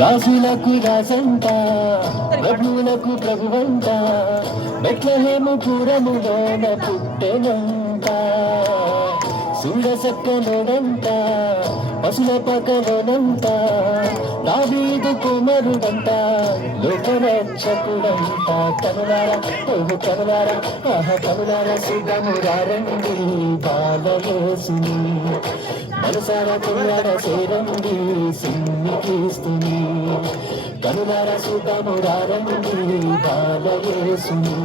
రాజులకు రాజంట, ప్రభువులకు ప్రభువంట, బెత్లెహేము పురములోన పుట్టెనంట. చూడసక్కనోడంట, పశుల పక్కలోనంట, దావీదు కుమారుడంట, లోకరక్షకుడంట. కనులారా ఓహు కనులారా ఆహ కనులారా సిద్ధమురారండి బాలయేసుని, మనసారా కొనులారా చేరండి సిన్ని క్రీస్తుని. కనులారా సిద్ధమురారండి బాలయేసుని,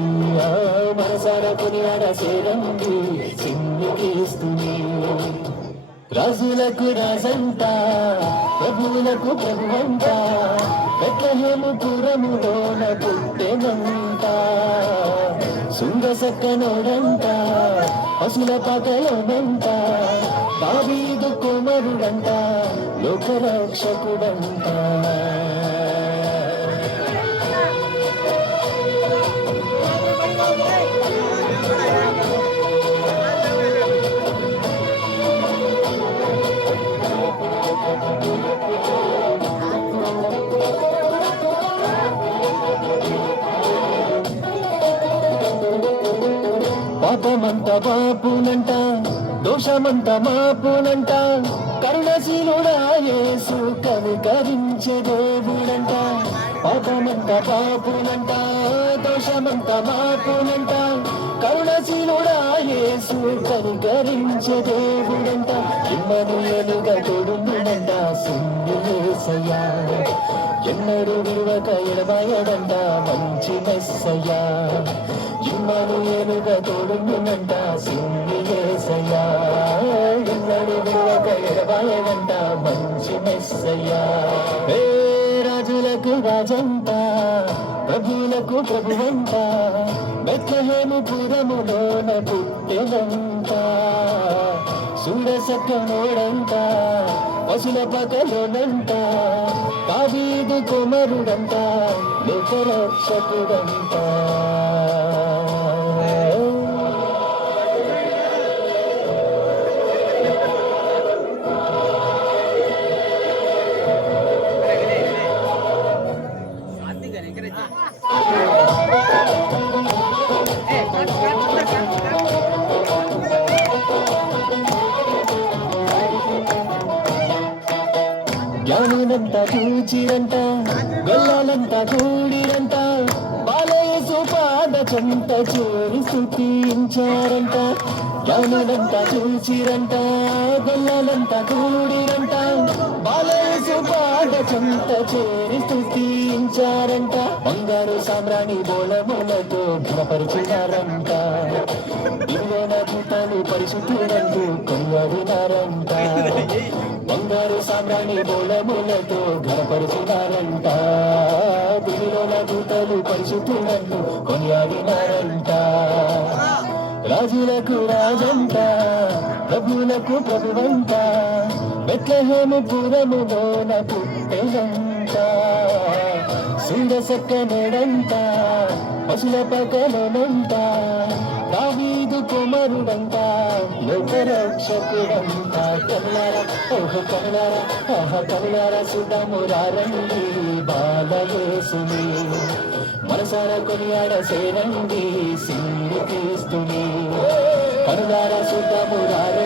మనసారా కొనులారా చేరండి సిన్ని క్రీస్తుని. రాజులకు రాజంట, ప్రభువులకు ప్రభువంట, బెత్లెహేము పురములోన పుట్టెనంట. సుందసక్కనోడంట, పశుల పకలోనంట, దావీదు కుమారుడంట, లోకరక్షకుడంట. పాపమంత బాపునంట, దోషమంత మాపునంట, కరుణశీలుడా యేసు కనికరించే దేవుడంట. పాపమంత బాపునంట, దోషమంత మాపునంట, కరుణశీలుడా యేసు కనికరించే దేవుడంట. ఇమ్మనుయేలుగా తోడుండునంట సిన్ని యేసయ్యా, ఎన్నడూ విడువక ఎడబాయడంట మంచి మెస్సయ్యా. ఇమ్మనుయేలుగా తోడుండునంట సిన్ని యేసయ్యా, ఎన్నడూ విడువక ఎడబాయడంట మంచి మెస్సయ్యా. హే రాజులకు రాజంట, ప్రభువులకు ప్రభువంట, బెత్లెహేము పురములోన పుట్టెనంట. చూడసక్కనోడంట, పశుల పకలోనంట, దావీదు కుమారుడంట, లోకరక్షకుడంట. జ్ఞానులంతా చూచిరంట, గొల్లాలంతా కూడిరంట, బాలయేసు పాద చెంత చేరి స్తుతించారంట. జ్ఞానులంతా చూచిరంట, గొల్లాలంతా కూడిరంట, బాలయేసు పాద చెంత చేరి స్తుతించారంట. బంగారు సామ్రాణి బోళములతో ఘనపరిచినారంట, ఇల్లోన భూతాలు పరిశుద్ధులంటూ కొనియాడినారంట. బంగారు సామ్రాణి బోళములతో ఘనపరిచినారంట, దివిలోన దూతలు పరిశుద్ధులను కొనియాడినారంట. రాజులకు రాజంట, ప్రభువులకు ప్రభువంట, బెత్లెహేము పురములోన పుట్టెనంట. చూడసక్కనోడంట, పశుల పకలోనంట, దావీదు కుమారుడంట, లోకరక్షకుడంట. కనులారా ఓహు కనులారా ఆహ కనులారా సిద్ధమురారండి బాలయేసుని, మనసారా కొనియాడ చేరండి సిన్ని క్రీస్తుని. కనులారా సిద్ధమురారండి